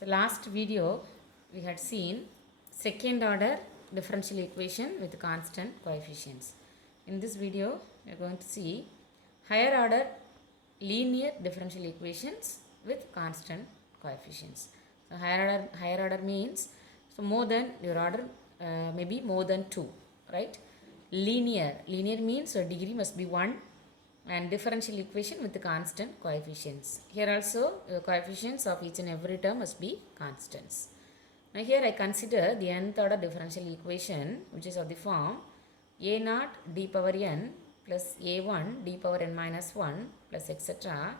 The last video we had seen second order differential equation with constant coefficients. In this video we are going to see higher order linear differential equations with constant coefficients. So higher order means so more than your order maybe more than 2, right? Linear means a degree must be 1 and differential equation with the constant coefficients. Here also the coefficients of each and every term must be constants. Now here I consider the nth order differential equation which is of the form a naught d power n plus a1 d power n minus 1 plus etc.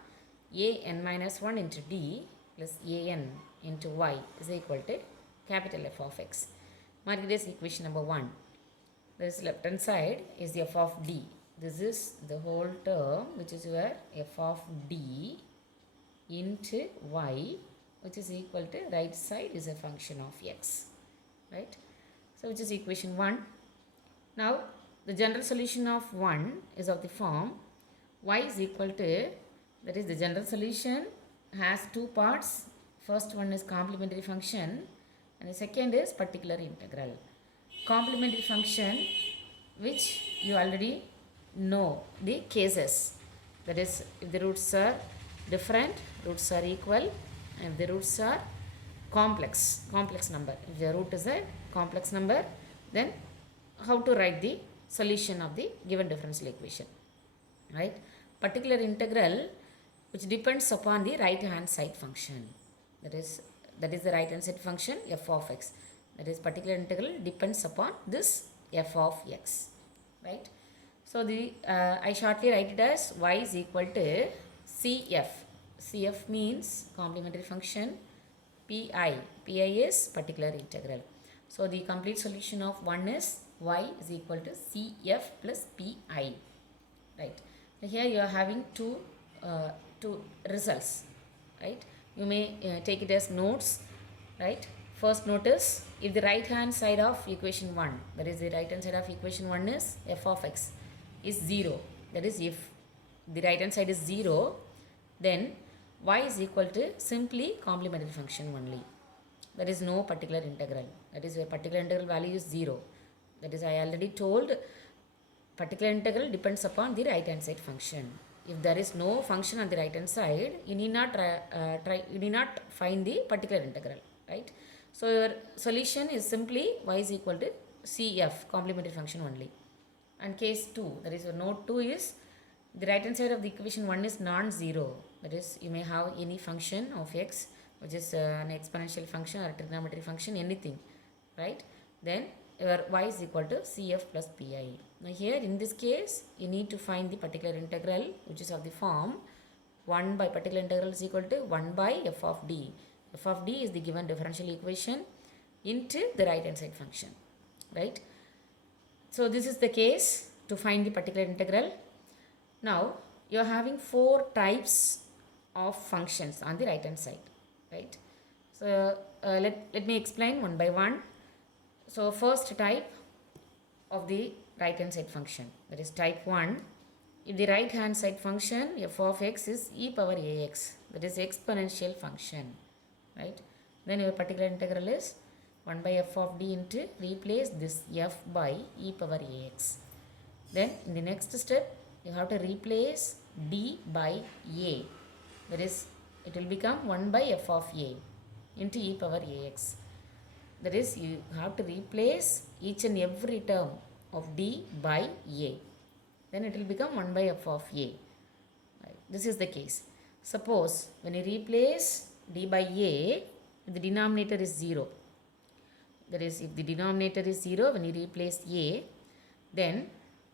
a n minus 1 into d plus a n into y is equal to capital F of x. Mark it as equation number 1. This left hand side is the f of d. This is the whole term which is your f of d into y which is equal to right side is a function of x, right? So which is equation 1. Now the general solution of 1 is of the form y is equal to, that is the general solution has two parts. First one is complementary function and the second is particular integral. Complementary function which you already know the cases, that is if the roots are different, roots are equal, and if the roots are complex number, if the root is a complex number, then how to write the solution of the given differential equation, right? Particular integral which depends upon the right hand side function, that is the right hand side function f of x, that is particular integral depends upon this f of x, right? So the I shortly write it as y is equal to CF. CF means complementary function. PI is particular integral. So the complete solution of 1 is y is equal to CF plus PI, right? So here you are having two results, right? You may take it as notes, right? First note is if the right hand side of equation 1, that is the right hand side of equation 1 is f of x is 0, that is if the right hand side is 0, then y is equal to simply complementary function only. There is no particular integral, that is where particular integral value is 0. That is I already told particular integral depends upon the right hand side function. If there is no function on the right hand side, you need not find the particular integral, right? So your solution is simply y is equal to CF, complementary function only. And case 2, that is your note 2 is the right hand side of the equation 1 is non-zero, that is you may have any function of x which is an exponential function or a trigonometry function, anything, right? Then your y is equal to CF plus PI. Now here in this case you need to find the particular integral which is of the form 1 by particular integral is equal to 1 by f of d. F of d is the given differential equation into the right hand side function, right? So this is the case to find the particular integral. Now you are having 4 types of functions on the right hand side, right? So let me explain one by one. So first type of the right hand side function, that is type 1. If the right hand side function f of x is e power ax, that is exponential function, right? Then your particular integral is 1 by f of d into replace this f by e power ax. Then in the next step you have to replace d by a, that is it will become 1 by f of a into e power ax. That is you have to replace each and every term of d by a, then it will become 1 by f of a. Right. This is the case. Suppose when you replace d by a, the denominator is 0, that is if the denominator is 0 when you replace a, then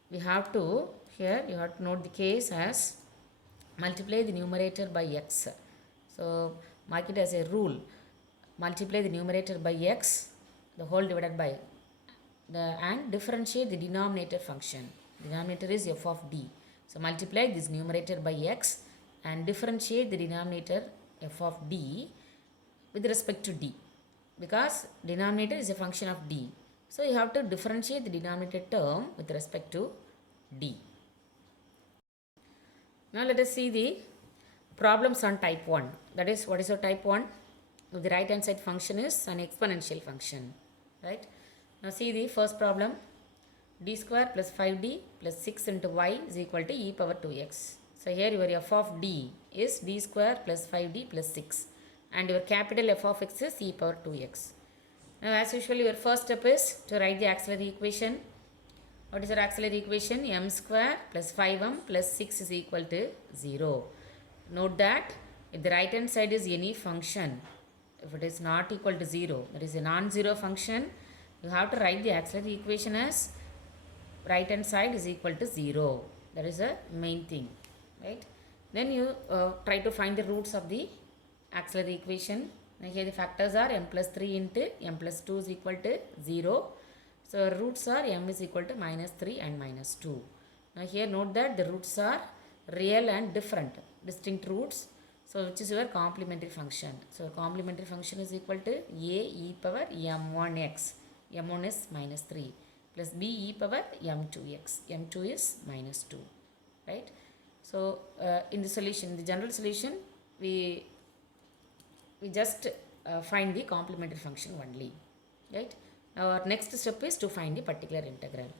we have to, here you have to note the case as multiply the numerator by x. So mark it as a rule, multiply the numerator by x, the whole divided by and differentiate the denominator function. Denominator is f of d. So multiply this numerator by x and differentiate the denominator f of d with respect to d, because denominator is a function of d. So you have to differentiate the denominator term with respect to d. Now let us see the problems on type 1. That is, what is your type 1? if the right hand side function is an exponential function, right? Now see the first problem. D square plus 5d plus 6 into y is equal to e power 2x. So here your f of d is d square plus 5d plus 6 and your capital F of x is e power 2x. Now as usual your first step is to write the auxiliary equation. What is your auxiliary equation? M square plus 5m plus 6 is equal to 0. Note that if the right hand side is any function, if it is not equal to 0, that is a non-zero function, you have to write the auxiliary equation as right hand side is equal to 0. That is the main thing, right? Then you try to find the roots of the auxiliary equation. Now here the factors are m plus 3 into m plus 2 is equal to 0. So roots are m is equal to minus 3 and minus 2. Now here note that the roots are real and different, distinct roots. So which is your complementary function. So complementary function is equal to a e power m1x. m1 is minus 3 plus b e power m2x. m2 is minus 2, right? So in the solution, the general solution, we just find the complementary function only, right? Our next step is to find the particular integral.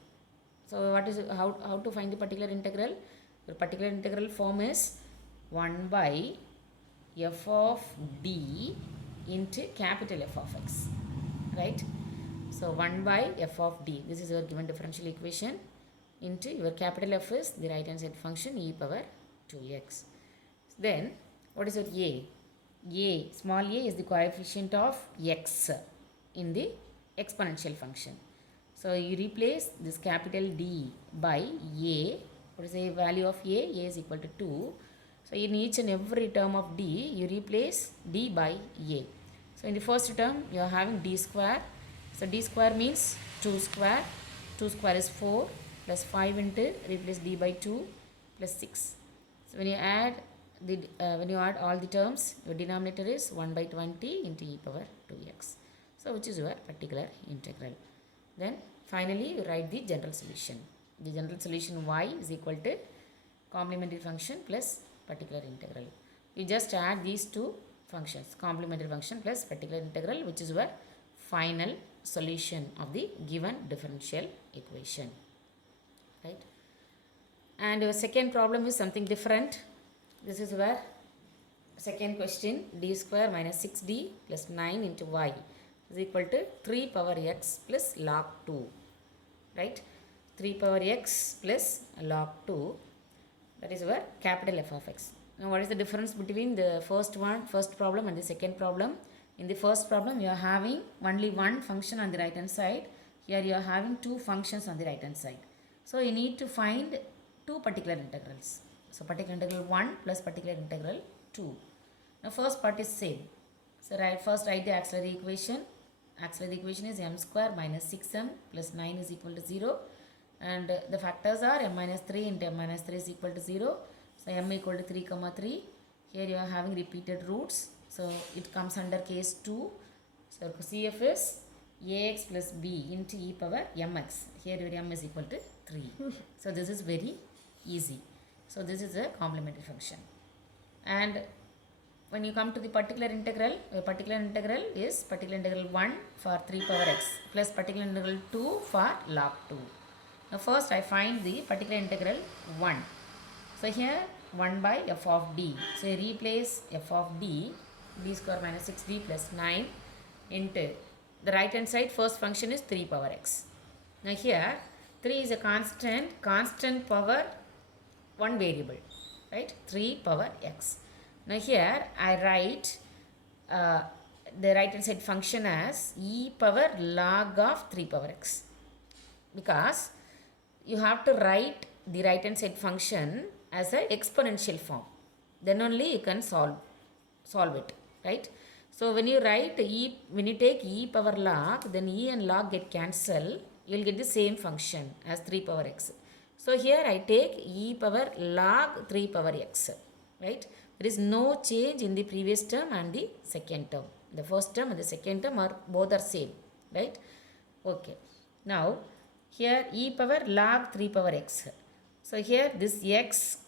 So what is how to find the particular integral? The particular integral form is 1 by f of d into capital F of x, right? So 1 by f of d, this is your given differential equation, into your capital F is the right hand side function e power 2x. Then what is your a? Small a is the coefficient of x in the exponential function. So you replace this capital D by a. What is the value of a? A is equal to 2. So in each and every term of d, you replace d by a. So in the first term, you are having d square. So d square means 2 square. 2 square is 4 plus 5 into replace d by 2 plus 6. So when you add all the terms, your denominator is 1 by 20 into e power 2x. So which is your particular integral. Then finally you write the general solution. The general solution y is equal to complementary function plus particular integral. You just add these two functions, complementary function plus particular integral, which is your final solution of the given differential equation, right? And your second problem is something different. This is where second question, d square minus 6d plus 9 into y is equal to 3 power x plus log 2, right? 3 power x plus log 2, that is our capital F of x. Now what is the difference between the first problem and the second problem? In the first problem you are having only one function on the right hand side. Here you are having two functions on the right hand side. So you need to find two particular integrals. So particular integral 1 plus particular integral 2. Now first part is same. So first write the auxiliary equation. Auxiliary equation is m square minus 6m plus 9 is equal to 0. And the factors are m minus 3 into m minus 3 is equal to 0. So m equal to 3 comma 3. Here you are having repeated roots. So it comes under case 2. So CF is ax plus b into e power mx. Here your m is equal to 3. So this is very easy. So this is a complementary function. And when you come to the particular integral is particular integral 1 for 3 power x plus particular integral 2 for log 2. Now first I find the particular integral 1. So here 1 by f of d. So I replace f of d square minus 6d plus 9 into the right hand side first function is 3 power x. Now here 3 is a constant power one variable, right? 3 power x. Now here I write the right hand side function as e power log of 3 power x, because you have to write the right hand side function as an exponential form. Then only you can solve it, right? So when you write when you take e power log, then e and log get cancelled. You will get the same function as 3 power x. So here I take e power log 3 power x, right? There is no change in the previous term and the second term. The first term and the second term are both are same, right? Okay. Now here e power log 3 power x. So here this x,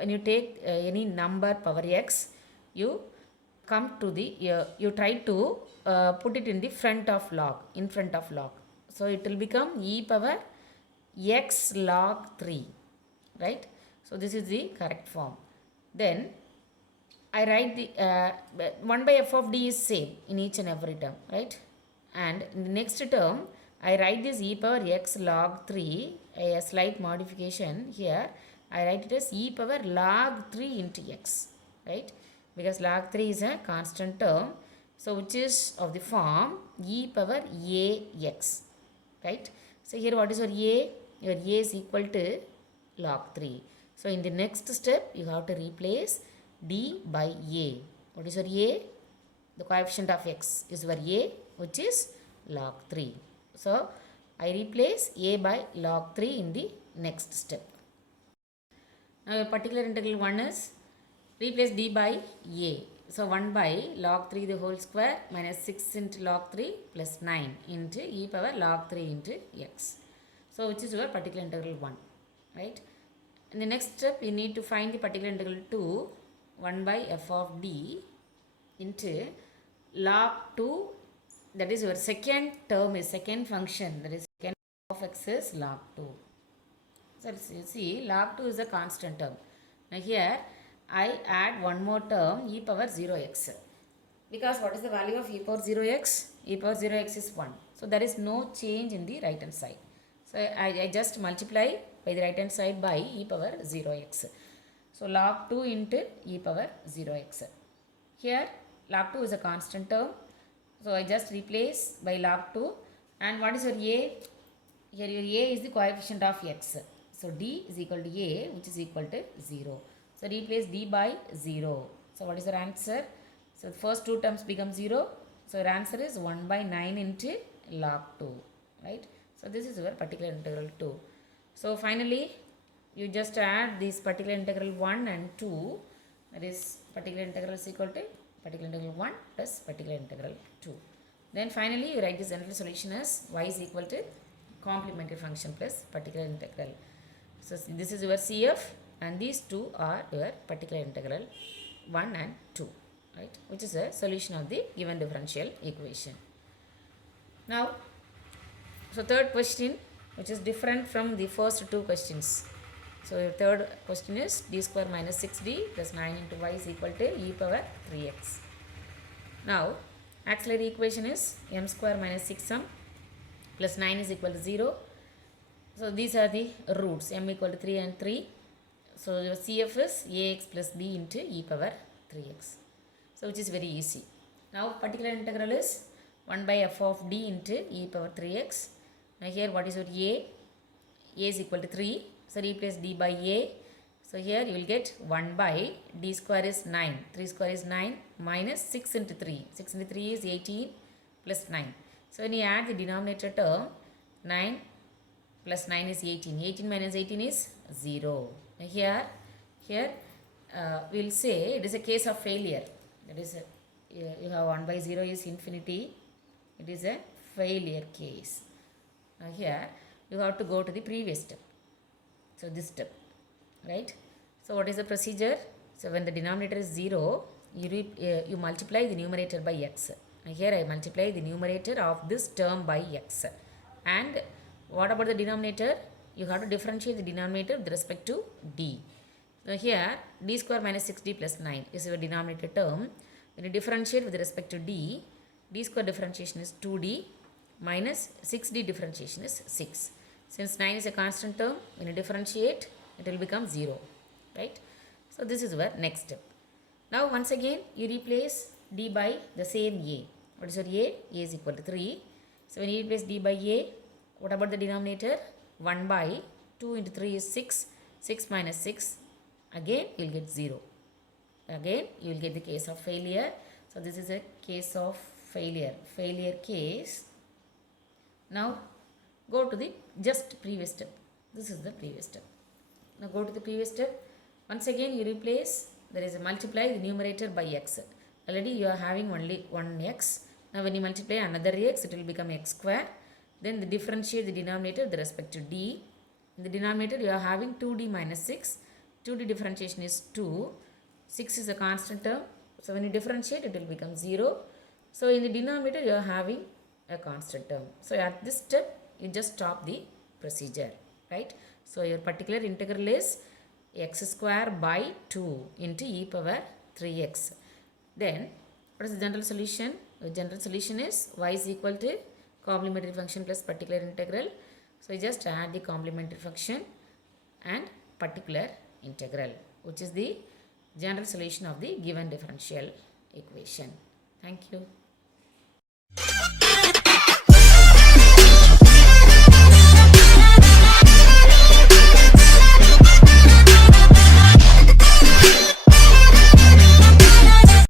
when you take any number power x, you come to the, you try to put it in the front of log, in front of log. So it will become e power x log 3, right? So this is the correct form. Then I write the 1 by f of d is same in each and every term, right? And in the next term, I write this e power x log 3, a slight modification here. I write it as e power log 3 into x, right? Because log 3 is a constant term. So which is of the form e power ax, right? So here what is your a? Your a is equal to log 3. So in the next step, you have to replace d by a. What is your a? The coefficient of x is your a, which is log 3. So I replace a by log 3 in the next step. Now a particular integral 1 is replace d by a. So 1 by log 3 the whole square minus 6 into log 3 plus 9 into e power log 3 into x. So which is your particular integral 1, right? In the next step, you need to find the particular integral 2, 1 by f of d into log 2, that is your second term is second function, that is second of x is log 2. So you see log 2 is a constant term. Now here I add one more term e power 0x, because what is the value of e power 0x? E power 0x is 1. So there is no change in the right hand side. So I just multiply by the right hand side by e power 0x. So log 2 into e power 0x. Here log 2 is a constant term. So I just replace by log 2. And what is your a? Here your a is the coefficient of x. So d is equal to a, which is equal to 0. So replace d by 0. So what is your answer? So the first two terms become 0. So your answer is 1 by 9 into log 2, right? So this is your particular integral 2. So finally, you just add this particular integral 1 and 2. That is particular integral is equal to particular integral 1 plus particular integral 2. Then finally, you write the general solution as y is equal to complementary function plus particular integral. So this is your CF, and these two are your particular integral 1 and 2, right? Which is a solution of the given differential equation. Now, so third question, which is different from the first two questions. So your third question is d square minus 6d plus 9 into y is equal to e power 3x. Now auxiliary equation is m square minus 6m plus 9 is equal to 0. So these are the roots, m equal to 3 and 3. So your CF is ax plus b into e power 3x. So which is very easy. Now particular integral is 1 by f of d into e power 3x. Now here what is your a? A is equal to 3. So replace d by a. So here you will get 1 by d square is 9. 3 square is 9 minus 6 into 3. 6 into 3 is 18 plus 9. So when you add the denominator term, 9 plus 9 is 18. 18 minus 18 is 0. Now here we will say it is a case of failure. That is, you have 1 by 0 is infinity. It is a failure case. Now here you have to go to the previous step. So this step, right? So what is the procedure? So when the denominator is 0, you multiply the numerator by x. Now here I multiply the numerator of this term by x. And what about the denominator? You have to differentiate the denominator with respect to d. Now here d square minus 6d plus 9 is your denominator term. When you differentiate with respect to d square differentiation is 2d minus 6d differentiation is 6. Since 9 is a constant term, when you differentiate, it will become 0, right? So this is your next step. Now once again, you replace d by the same a. What is your a? A is equal to 3. So when you replace d by a, what about the denominator? 1 by 2 into 3 is 6. 6 minus 6, again you will get 0. Again you will get the case of failure. So this is a case of failure case. Now go to the just previous step. This is the previous step. Now go to the previous step. Once again you replace, there is a multiply the numerator by x. Already you are having only one x. Now when you multiply another x, it will become x square. Then the differentiate the denominator with respect to d. In the denominator you are having 2d minus 6. 2d differentiation is 2. 6 is a constant term. So when you differentiate, it will become 0. So in the denominator, you are having a constant term. So at this step, you just stop the procedure, right? So your particular integral is x square by 2 into e power 3x. Then what is the general solution? The general solution is y is equal to complementary function plus particular integral. So you just add the complementary function and particular integral, which is the general solution of the given differential equation. Thank you.